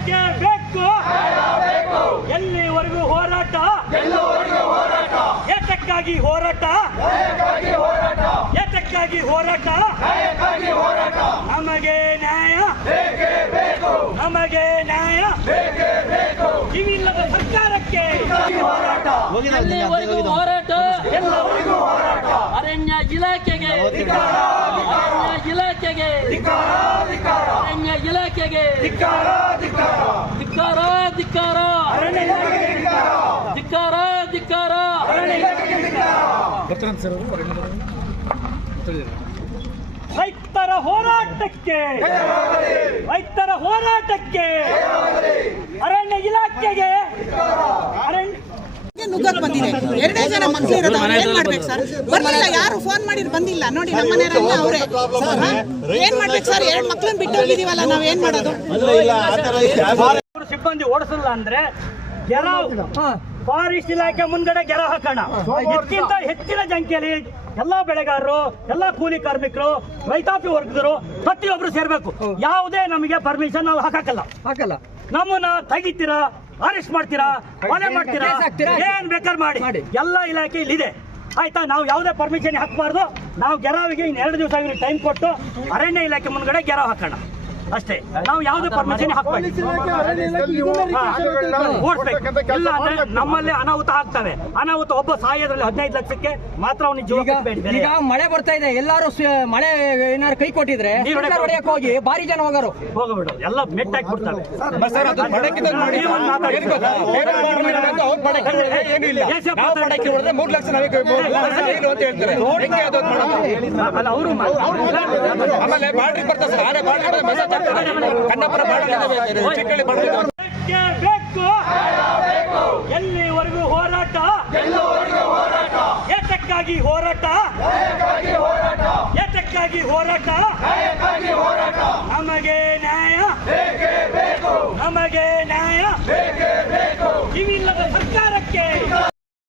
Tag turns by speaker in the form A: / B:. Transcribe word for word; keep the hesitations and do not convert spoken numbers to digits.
A: ಬೇಕೇ ಬೇಕು ಎಲ್ಲಿವರೆಗೂ ಹೋರಾಟ ಏತಕ್ಕಾಗಿ ಹೋರಾಟ ಏತಕ್ಕಾಗಿ ಹೋರಾಟ ನಮಗೆ ನ್ಯಾಯ ನಮಗೆ ನ್ಯಾಯ ಇವಿಲ್ಲದ ಸರ್ಕಾರಕ್ಕೆ
B: ಎಲ್ಲಿವರೆಗೂ ಹೋರಾಟ ಅರಣ್ಯ ಇಲಾಖೆಗೆ ಅರಣ್ಯ ಇಲಾಖೆಗೆ ಅರಣ್ಯ ಇಲಾಖೆಗೆ ಧಿಕ್ಕಾರ ಧಿಕ್ಕಾರ ಧಿಕ್ಕಾರ ಧಿಕ್ಕಾರ
A: ರೈತರ ಹೋರಾಟಕ್ಕೆ ರೈತರ ಹೋರಾಟಕ್ಕೆ ಅರಣ್ಯ ಇಲಾಖೆಗೆ ಅರಣ್ಯ
C: ನುಗ್ಗಕ್ ಬಂದಿದೆ. ಎರಡೇ ಜನ ಮಕ್ಕಳು ಇರೋದು, ಅವ್ರು ಏನ್ ಮಾಡ್ಬೇಕು ಸರ್? ಬರ್ಲಿಲ್ಲ, ಯಾರು ಫೋನ್ ಮಾಡಿರ್ ಬಂದಿಲ್ಲ. ನೋಡಿ ನಮ್ಮ ಮನೆಯವರೆಲ್ಲ ಅವರೇ. ಏನ್ ಮಾಡ್ಬೇಕು ಸರ್? ಎರಡ್ ಮಕ್ಳನ್ನ ಬಿಟ್ಟು ಹೋಗಿದೀವಲ್ಲ, ನಾವ್ ಏನ್ ಮಾಡೋದು?
A: ಸಿಬ್ಬಂದಿ ಓಡಿಸಲ್ಲ ಅಂದ್ರೆ ಗೆರಾವ್ ಫಾರೆಸ್ಟ್ ಇಲಾಖೆ ಮುಂದ್ಗಡೆ ಗೆರ ಹಾಕೋಣ. ಇದಕ್ಕಿಂತ ಹೆಚ್ಚಿನ ಸಂಖ್ಯೆಯಲ್ಲಿ ಎಲ್ಲಾ ಬೆಳೆಗಾರರು, ಎಲ್ಲಾ ಕೂಲಿ ಕಾರ್ಮಿಕರು, ರೈತಾಪಿ ವರ್ಗದರು ಪ್ರತಿಯೊಬ್ರು ಸೇರ್ಬೇಕು. ಯಾವುದೇ ನಮಗೆ ಪರ್ಮಿಷನ್ ನಾವು ಹಾಕಲ್ಲ ಹಾಕಲ್ಲ ನಮ್ಮನ್ನ ತೆಗಿತೀರಾ, ಅರೆಸ್ಟ್ ಮಾಡ್ತೀರಾ, ಕೊಲೆ ಮಾಡ್ತೀರಾ, ಏನ್ ಬೇಕಾದ್ರೆ ಮಾಡಿ. ಎಲ್ಲ ಇಲಾಖೆ ಇಲ್ಲಿದೆ ಆಯ್ತಾ. ನಾವು ಯಾವುದೇ ಪರ್ಮಿಷನ್ ಹಾಕಬಾರ್ದು. ನಾವು ಗೆರಾವಿಗೆ ಇನ್ನು ಎರಡು ದಿವಸ ಇವ್ರಿಗೆ ಟೈಮ್ ಕೊಟ್ಟು ಅರಣ್ಯ ಇಲಾಖೆ ಮುಂದ್ಗಡೆ ಗೆರಾವ್ ಹಾಕೋಣ ಅಷ್ಟೇ. ನಾವು ಯಾವುದೇ ಪರ್ಮಿಷನ್ ಹಾಕಬಾರ್ದು. ಓಡಿಸ್ಬೇಕು. ಇಲ್ಲ ಅಂದ್ರೆ ನಮ್ಮಲ್ಲಿ ಅನಾಹುತ ಆಗ್ತವೆ. ಅನಾಹುತ ಒಬ್ಬ ಸಾಯೋದ್ರಲ್ಲಿ ಹದಿನೈದು ಲಕ್ಷಕ್ಕೆ ಮಾತ್ರ ಅವನಿಗೆ ಜೀವ ಬೇಡ.
D: ಈಗ ಮಳೆ ಬರ್ತಾ ಇದೆ, ಎಲ್ಲಾರು ಮಳೆ ಏನಾರು ಕೈ ಕೊಟ್ಟಿದ್ರೆ ಹೊಡೆಯಕ್ಕೆ ಹೋಗಿ ಬಾರಿ ಜನ ಹೋಗೋರು
A: ಹೋಗಬಿಡು, ಎಲ್ಲ ಮೆಟ್ಟ ಹಾಕ್ಬಿಡ್ತಾರೆ.
D: ಮೂರು ಲಕ್ಷ
A: ಅವರು
D: ಆಮೇಲೆ ಬಾರ್ಡ್ರಿಗೆ ಬರ್ತಾರೆ ಸರ್, ಆನೆ ಬಾರ್ಡ್ರಿಗೆ ಕನ್ನಪುರ ಚಿಕ್ಕಳ್ಳಿ
A: ಬೇಕು ಎಲ್ಲಿವರೆಗೂ ಹೋರಾಟ ಏತಕ್ಕಾಗಿ ಹೋರಾಟ ಏತಕ್ಕಾಗಿ ಹೋರಾಟ ನಮಗೆ ನ್ಯಾಯ ನಮಗೆ ನ್ಯಾಯ ಇವಿಲ್ಲದ ಸರ್ಕಾರಕ್ಕೆ